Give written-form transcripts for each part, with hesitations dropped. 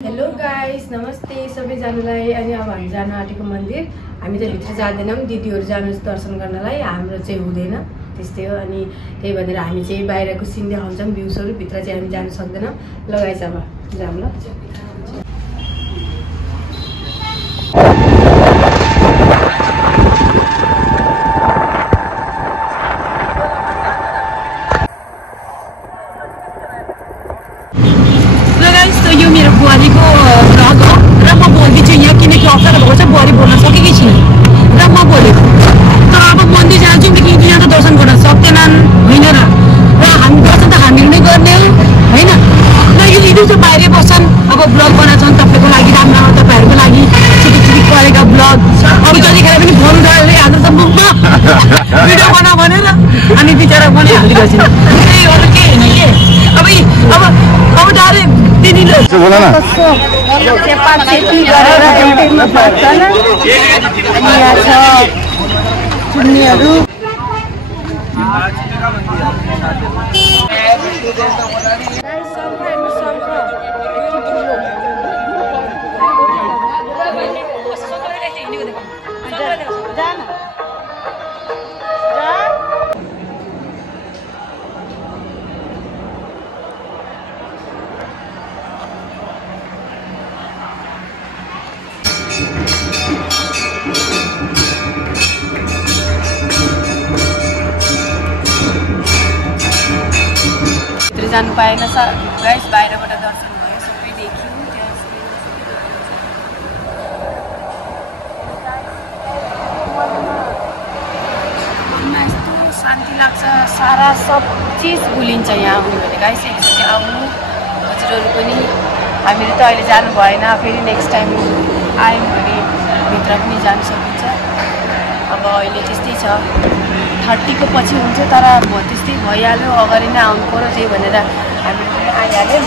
Hello guys, नमस्ते सबैजनालाई। अनि अब हामी जान आँटेको मन्दिर। हामी त भित्र जाँदैनौँ, दिदीहरू जानु दर्शन गर्नलाई। हाम्रो चाहिँ हुँदैन त्यस्तै हो। अनि त्यही भनेर हामी चाहिँ बाहिरको सिन देखाउँछौँ, भ्यूजहरू। भित्र चाहिँ हामी जान सक्दैनौँ। ल गाइस, अब जाऊँ ल। यो मेरो बुहारीको भ्लग हो र म बोल्दैछु यहाँ, किनकि अप्ठ्यारो भएको छ, बुहारी बोल्न सकेकी छैन र म बोलेको। तर अब मन्दिर जान्छौँ कि यहाँ त दर्शन गर्न सक्दैनन् होइन र हामी दर्शन त हामीले नै गर्ने हो होइन। र यो यदि चाहिँ बाहिरै बस्छन्, अब ब्लग बनाउँछन् तपाईँको लागि, राम्रो तपाईँहरूको लागि छिटो छिटो गरेका ब्लग। अब जतिखेर पनि फोन गरेर आज त मुखमा भिडियो बना भनेर अनि बिचरा पनि हालिरहेछन्। त्यही अरू केही होइन के। अब डाइरेक्ट दिदीले बोला ना चेपाचेपी गरेर एउटैमा पाक्छन्। अनि यहाँ छ चुन्नीहरू। जानु पाएन गाइस, बाहिरबाट दर्शन भयो, सबै देख्यौँ। मनमा यस्तो शान्ति लाग्छ, सारा सब चिज भुलिन्छ यहाँ आउनु भने गाइस। एकचोटि आउनु हजुरहरू पनि। हामीहरू त अहिले जानु भएन, फेरि नेक्स्ट टाइम आयौँ भने भित्र पनि जानु सकिन्छ। अब अहिले त्यस्तै छ, 30 को पछि हुन्छ, तर त्यस्तै भइहाल्यो, अगाडि नै आउनु पर्यो, त्यही भनेर हामी पनि आइहाल्यौँ।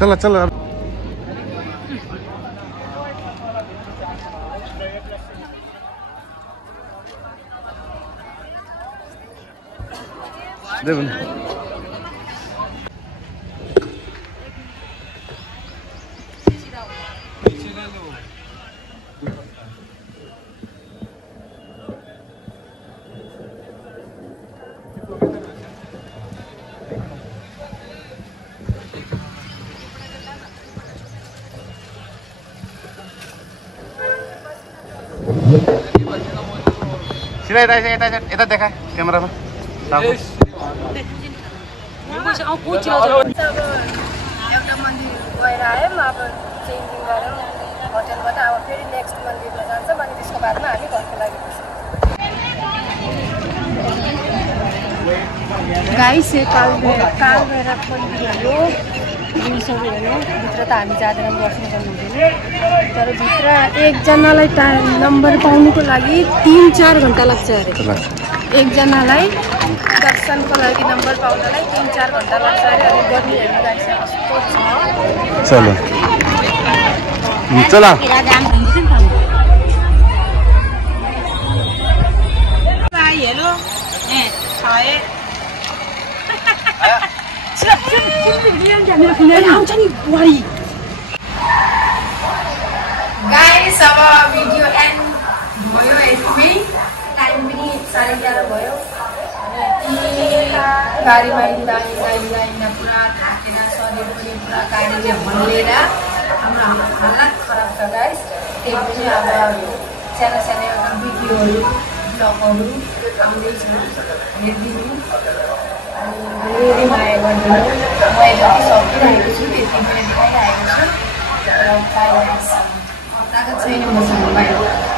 चला चला देखो सीधा यता देखा क्यामेरामा। एउटा मन्दिर गएर आयौँ, अब चेन्जिङ गऱ्यौँ होटेलबाट। अब फेरि नेक्स्ट मन्दिरमा जान्छौँ, अनि त्यसको बादमा हामी घरको लागि गाइस। कालभैरव मन्दिर हो, सबै हेर्नु। भित्र त हामी जाँदैनौँ, दर्शन गर्नु हुँदैन। तर भित्र एकजनालाई नम्बर पाउनुको लागि 3-4 घन्टा लाग्छ अरे। एकजनालाई दर्शनको लागि नम्बर पाउनलाई 3-4 घन्टा लाग्छ अरे। अनि गर्ने हेर्नु गाइस कस्तो छ। चलो चला हेलो आउँछ नि बुहारी। गाइस, अब भिडियो एन्ड भयो, यतिमै। टाइम पनि 11:30 भयो। गाडीमा हिँड्दा पुरा थाकेर शरीर पनि पुरा गाडीले हल्लेर हाम्रो हालत खराब छ गाइस। त्यही पनि अब सानो सानो एउटा भिडियोहरू ब्लगहरू आउँदैछ, हेरिदिनु। अनि धेरै माया गरिदिनु। म जति सकिरहेको छु त्यति पनि देखाइरहेको छु। र तागत छैन मसँग बाहिर।